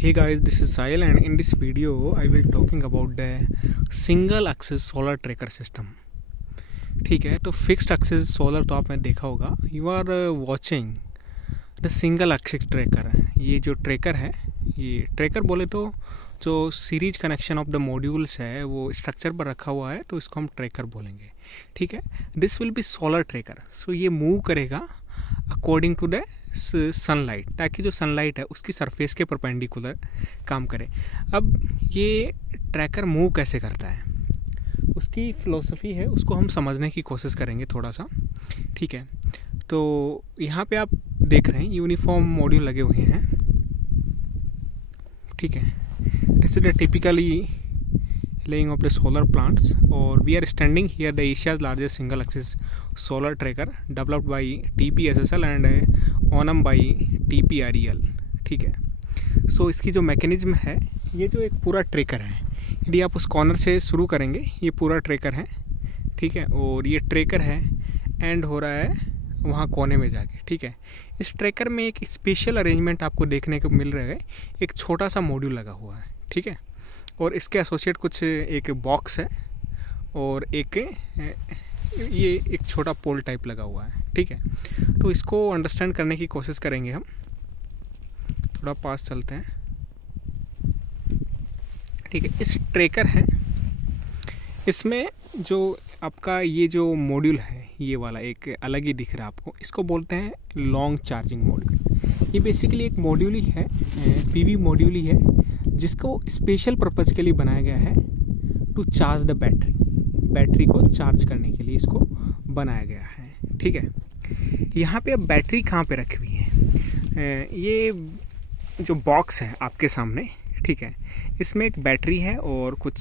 Hey guys, this is Sahil and in this video I will talking about the single axis solar tracker system. ठीक है, तो fixed axis solar तो आपने देखा होगा. You are watching the single axis tracker. ये जो tracker है, ये ट्रैकर बोले तो जो series connection of the modules है वो स्ट्रक्चर पर रखा हुआ है, तो इसको हम ट्रैकर बोलेंगे. ठीक है, this will be solar tracker. So ये मूव करेगा अकॉर्डिंग टू द सनलाइट, ताकि जो सनलाइट है उसकी सरफेस के परपेंडिकुलर काम करे. अब ये ट्रैकर मूव कैसे करता है, उसकी फ़िलोसफी है, उसको हम समझने की कोशिश करेंगे थोड़ा सा. ठीक है, तो यहाँ पे आप देख रहे हैं यूनिफॉर्म मॉड्यूल लगे हुए हैं. ठीक है, this is the typically laying of the solar plants, or we are standing here the Asia's largest single axis solar tracker developed by TPSSL and Onam by TPREL. ठीक है, सो इसकी जो मैकेनिज्म है, ये जो एक पूरा ट्रैकर है, यदि आप उस कॉर्नर से शुरू करेंगे, ये पूरा ट्रैकर है. ठीक है, और ये ट्रैकर है एंड हो रहा है वहाँ कोने में जाके. ठीक है, इस ट्रैकर में एक स्पेशल अरेंजमेंट आपको देखने को मिल रहा है. एक छोटा सा मॉड्यूल लगा हुआ है. ठीक है, और इसके एसोसिएट कुछ एक बॉक्स है और एक ये एक छोटा पोल टाइप लगा हुआ है. ठीक है, तो इसको अंडरस्टैंड करने की कोशिश करेंगे हम. थोड़ा पास चलते हैं. ठीक है, इस ट्रैकर है, इसमें जो आपका ये जो मॉड्यूल है, ये वाला एक अलग ही दिख रहा है आपको, इसको बोलते हैं लॉन्ग चार्जिंग मॉड्यूल. ये बेसिकली एक मॉड्यूल ही है, पीवी मॉड्यूल ही है, जिसको स्पेशल पर्पज़ के लिए बनाया गया है, to charge the battery. Battery को चार्ज करने के लिए इसको बनाया गया है. ठीक है, यहाँ पे अब बैटरी कहाँ पे रखी हुई है, ये जो बॉक्स है आपके सामने. ठीक है, इसमें एक बैटरी है और कुछ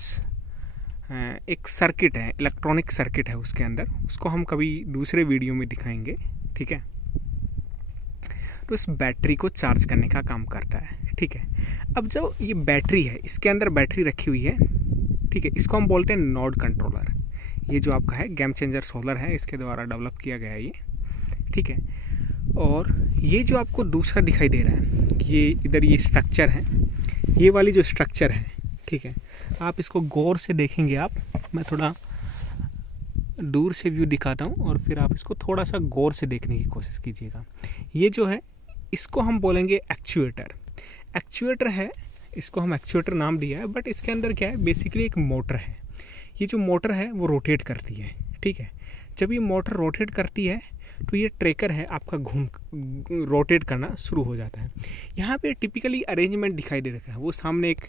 एक सर्किट है, इलेक्ट्रॉनिक सर्किट है उसके अंदर. उसको हम कभी दूसरे वीडियो में दिखाएंगे. ठीक है, तो इस बैटरी को चार्ज करने का काम करता है. ठीक है, अब जो ये बैटरी है, इसके अंदर बैटरी रखी हुई है. ठीक है, इसको हम बोलते हैं नोड कंट्रोलर. ये जो आपका है गेम चेंजर सोलर है, इसके द्वारा डेवलप किया गया है ये. ठीक है, और ये जो आपको दूसरा दिखाई दे रहा है, ये इधर ये स्ट्रक्चर है, ये वाली जो स्ट्रक्चर है. ठीक है, आप इसको गौर से देखेंगे आप. मैं थोड़ा दूर से व्यू दिखाता हूँ और फिर आप इसको थोड़ा सा गौर से देखने की कोशिश कीजिएगा. ये जो है, इसको हम बोलेंगे एक्चुएटर. एक्चुएटर है, इसको हम एक्चुएटर नाम दिया है, बट इसके अंदर क्या है, बेसिकली एक मोटर है. ये जो मोटर है वो रोटेट करती है. ठीक है, जब ये मोटर रोटेट करती है तो ये ट्रैकर है आपका रोटेट करना शुरू हो जाता है. यहाँ पे टिपिकली अरेंजमेंट दिखाई दे रखा है, वो सामने एक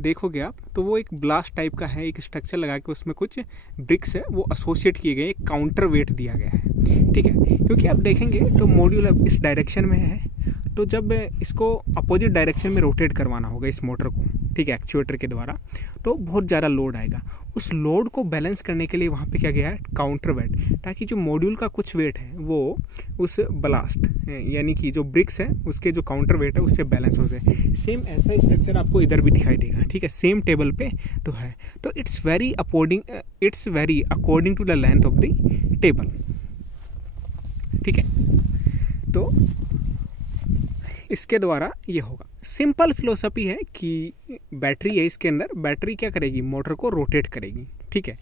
देखोगे आप, तो वो एक ब्लास्ट टाइप का है, एक स्ट्रक्चर लगा के उसमें कुछ ब्रिक्स है वो एसोसिएट किए गए, एक काउंटर वेट दिया गया है. ठीक है, क्योंकि आप देखेंगे तो मॉड्यूल अब इस डायरेक्शन में है, तो जब इसको अपोजिट डायरेक्शन में रोटेट करवाना होगा इस मोटर को, ठीक है, एक्चुएटर के द्वारा, तो बहुत ज़्यादा लोड आएगा. उस लोड को बैलेंस करने के लिए वहाँ पे क्या गया है, काउंटर वेट, ताकि जो मॉड्यूल का कुछ वेट है वो उस ब्लास्ट यानी कि जो ब्रिक्स है उसके जो काउंटर वेट है उससे बैलेंस हो जाए. सेम ऐसा स्ट्रक्चर आपको इधर भी दिखाई देगा. ठीक है, सेम टेबल पे तो है, तो it's very according to the length of the table. ठीक है, तो इसके द्वारा ये होगा. सिंपल फिलोसफी है कि बैटरी है, इसके अंदर बैटरी क्या करेगी, मोटर को रोटेट करेगी. ठीक है,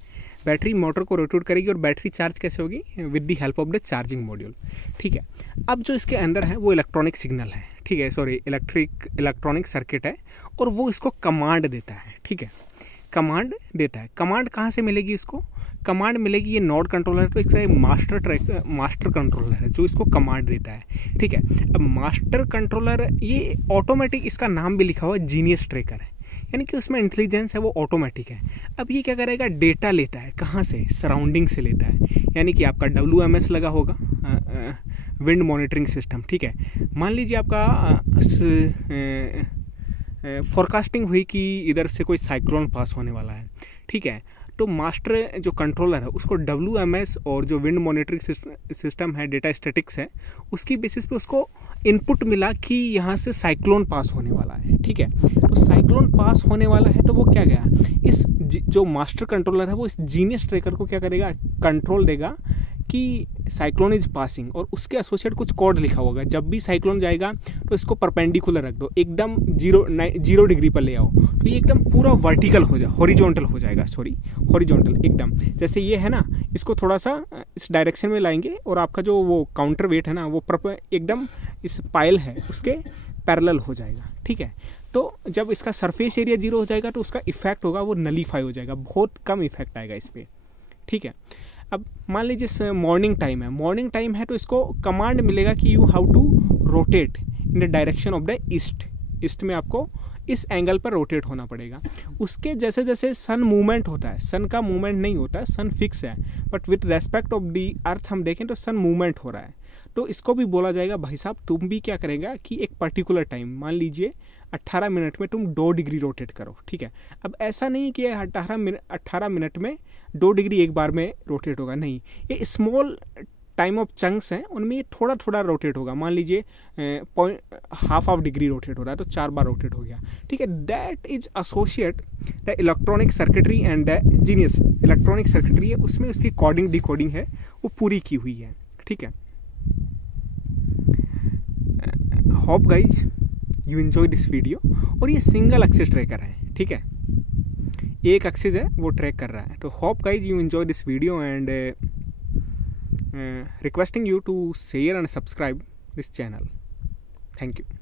बैटरी मोटर को रोटेट करेगी और बैटरी चार्ज कैसे होगी, with the help of the charging module. ठीक है, अब जो इसके अंदर है वो इलेक्ट्रॉनिक सिग्नल है. ठीक है, सॉरी, इलेक्ट्रॉनिक सर्किट है, और वो इसको कमांड देता है. ठीक है, कमांड देता है. कमांड कहाँ से मिलेगी इसको, कमांड मिलेगी, ये नोड कंट्रोलर, तो इसका मास्टर कंट्रोलर है जो इसको कमांड देता है. ठीक है, अब मास्टर कंट्रोलर ये ऑटोमेटिक, इसका नाम भी लिखा हुआ है जीनियस ट्रैकर है, यानी कि उसमें इंटेलिजेंस है, वो ऑटोमेटिक है. अब ये क्या करेगा, डेटा लेता है, कहाँ से, सराउंडिंग से लेता है, यानी कि आपका WMS लगा होगा, विंड मॉनिटरिंग सिस्टम. ठीक है, मान लीजिए आपका फोरकास्टिंग हुई कि इधर से कोई साइक्लोन पास होने वाला है. ठीक है, तो मास्टर जो कंट्रोलर है उसको WMS और जो विंड मॉनिटरिंग सिस्टम है, डेटा स्टैटिक्स है, उसकी बेसिस पे उसको इनपुट मिला कि यहाँ से साइक्लोन पास होने वाला है. ठीक है, तो साइक्लोन पास होने वाला है, तो वो क्या गया, इस जो मास्टर कंट्रोलर है वो इस जीनियस ट्रैकर को क्या करेगा, कंट्रोल देगा कि साइक्लोन इज पासिंग और उसके एसोसिएट कुछ कोड लिखा होगा, जब भी साइक्लोन जाएगा तो इसको परपेंडिकुलर रख दो, एकदम 0 डिग्री पर ले आओ, तो ये एकदम पूरा वर्टिकल हो जाए, हॉरिजॉन्टल हो जाएगा, हॉरिजॉन्टल एकदम। जैसे ये है ना, इसको थोड़ा सा इस डायरेक्शन में लाएंगे और आपका जो वो काउंटर वेट है ना, वो एकदम इस पाइल है उसके पैरेलल हो जाएगा, ठीक है। तो जब इसका सरफेस एरिया 0 हो जाएगा तो उसका इफेक्ट होगा वो नलीफाई हो जाएगा, बहुत कम इफेक्ट आएगा इस पर, ठीक है। अब मान लीजिए मॉर्निंग टाइम है तो इसको कमांड मिलेगा कि you have to rotate in the direction of the east में आपको इस एंगल पर रोटेट होना पड़ेगा। उसके जैसे जैसे सन मूवमेंट होता है, सन का मूवमेंट नहीं होता है, सन फिक्स है, but with respect of the earth हम देखें तो सन मूवमेंट हो रहा है, तो इसको भी बोला जाएगा भाई साहब तुम भी क्या करेगा कि एक पर्टिकुलर टाइम, मान लीजिए 18 मिनट में तुम 2 डिग्री रोटेट करो, ठीक है। अब ऐसा नहीं कि 18 मिनट में 2 डिग्री एक बार में रोटेट होगा, नहीं, ये स्मॉल टाइम ऑफ चंक्स हैं, उनमें ये थोड़ा थोड़ा रोटेट होगा। मान लीजिए हाफ डिग्री रोटेट हो रहा है तो 4 बार रोटेट हो गया, ठीक है। That is associate the electronic circuitry and the genius electronic circuitry है, उसमें उसकी कोडिंग डिकोडिंग है वो पूरी की हुई है, ठीक है। Hope guys you enjoy this video. और ये सिंगल एक्सिस ट्रैकर है, ठीक है, एक एक्सिस है वो ट्रैक कर रहा है। तो hope guys you enjoy this video and requesting you to share and subscribe this channel. Thank you.